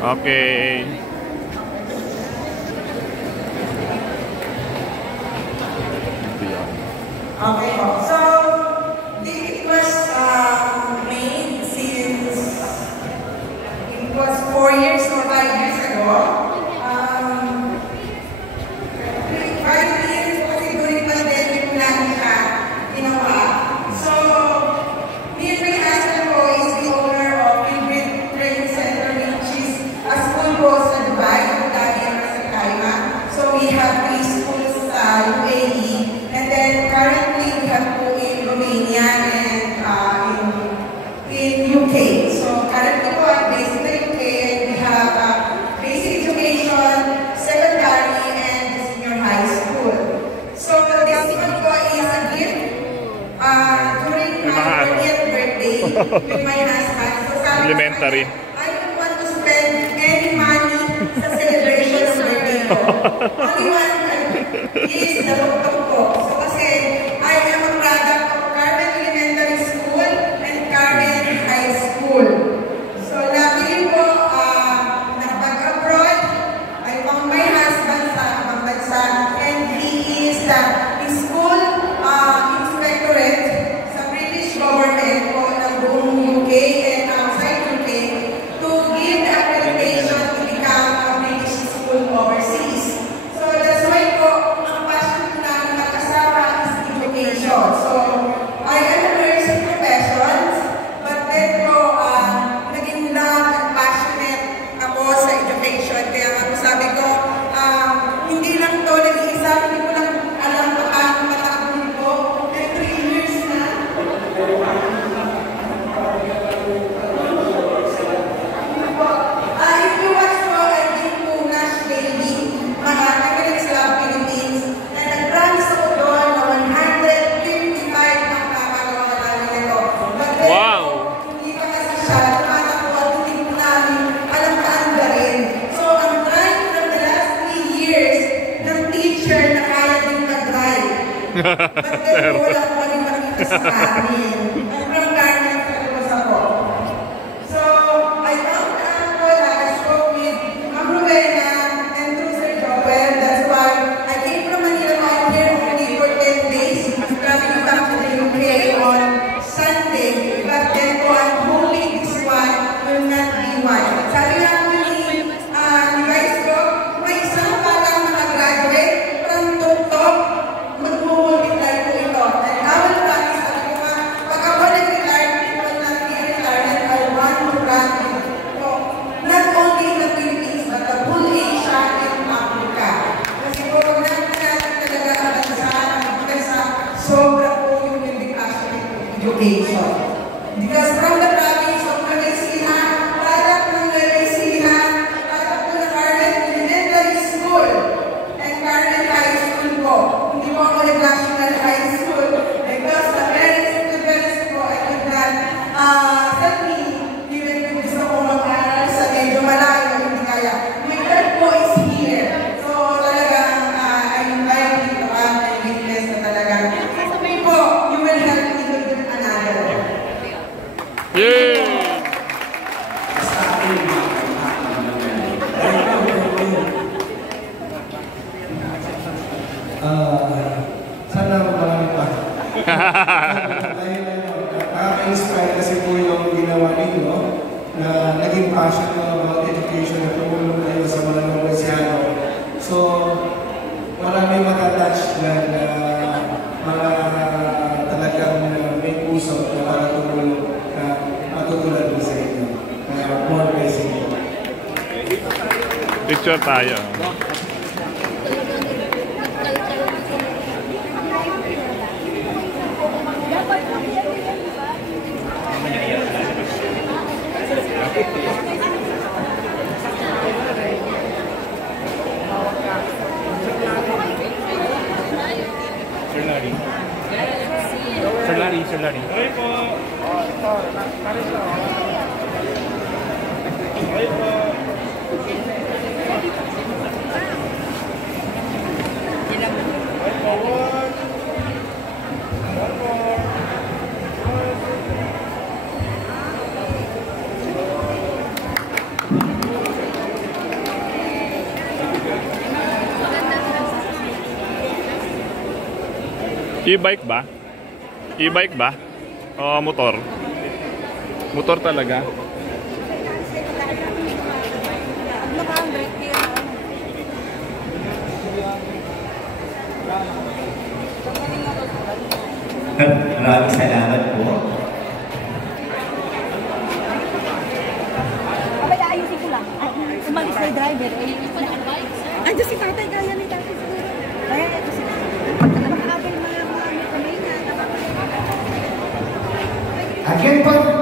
Okay. Okay, so it was made since it was 4 years or 5 years ago. 5 years kasi during pandemic lang siya ginawa. So, me and my husband po is the owner of Hybrid Training Center, which is a school po sa Dubai, Abu Dhabi, and sa Kaima. So, we have 3 schools sa UAE. And then currently we have two in Romania and in UK. So currently po I'm based in the UK and we have basic education, secondary, and senior high school. So this one po is a gift during my 40th birthday with my husband. So elementary. I don't want to spend any money sa celebration of birthday ko. Only one is the laptop ko. So kasi I am a product of Carmen Elementary School and Carmen High School. So luckily po, nakapag-abroad, I found my husband sa ibang bansa and he is the school inspectorate sa British government po ng buong UK and outside UK to give the accreditation to become a British school overseas. So that's why po, ang passion namin mag-asawa is education. So I am a nursing profession, but then po, naging love and passionate ako sa education. Kaya ako sabi ko, hindi lang to nag-iisa, hindi ko lang alam paano matakbun ko. And 3 years na. If you watch po, I've been to Nash Baby, Emirates Club Philippines, na nag-promise ako doon na 155 ang papagawa namin ito. But then, Wow! hindi pa kasi siya, tumatakbo at hindi po namin alam paanda rin. So, ang drive from the last 3 years ng teacher na kaya din mag-drive. But then, wala po kami makita sa amin. Ang from Garden sa Tulos ako. So, I found out I spoke with Ma'am Rowena and through Sir Joel. That's why I came from Manila. I'm here only for 10 days. Coming back to the UK on Sunday. But then po, I'm hoping this one will not be one. Sabi nga po ni guys ko, may isang batang nakagraduate from Tuktok, mag-multiply po ito. And I will promise, sabi ko nga, pag ako nag-retire, it will not be a retirement. I want to run not only in the Philippines, but the whole Asia and Africa. Kasi po, pag natin talaga ang bansa, sobra po yung dedication of education. Because from the province of Nueva product ng Nueva product po ng Carmen Elementary School and Carmen High School po. Hindi po ako nag-national high school. Because the parents of the parents po, I could not send me even kung gusto ko mag-aral sa medyo malayo, hindi kaya. My third po is here. So talagang I invite you to come and witness na talagang sabi po, you will help me to do another. Yay! Sana marami pa. Nakaka-inspire kasi po yung ginawa ninyo na naging passion nyo about education at tumulong kayo sa mga Nuenciano. So, marami matatouch dyan na mga talagang may puso na para tumulong na matutulad mo sa inyo. More blessing. Picture tayo. Sir Larry. Okay po. Okay po. E-bike ba? E-bike ba? O motor? Motor talaga? Maraming salamat po. Abay, ayusin ko lang. Umalis na yung driver. Andiyan si tatay, kaya ni tatay siguro. Kaya ito si nakakabay mga kamay na. Again po,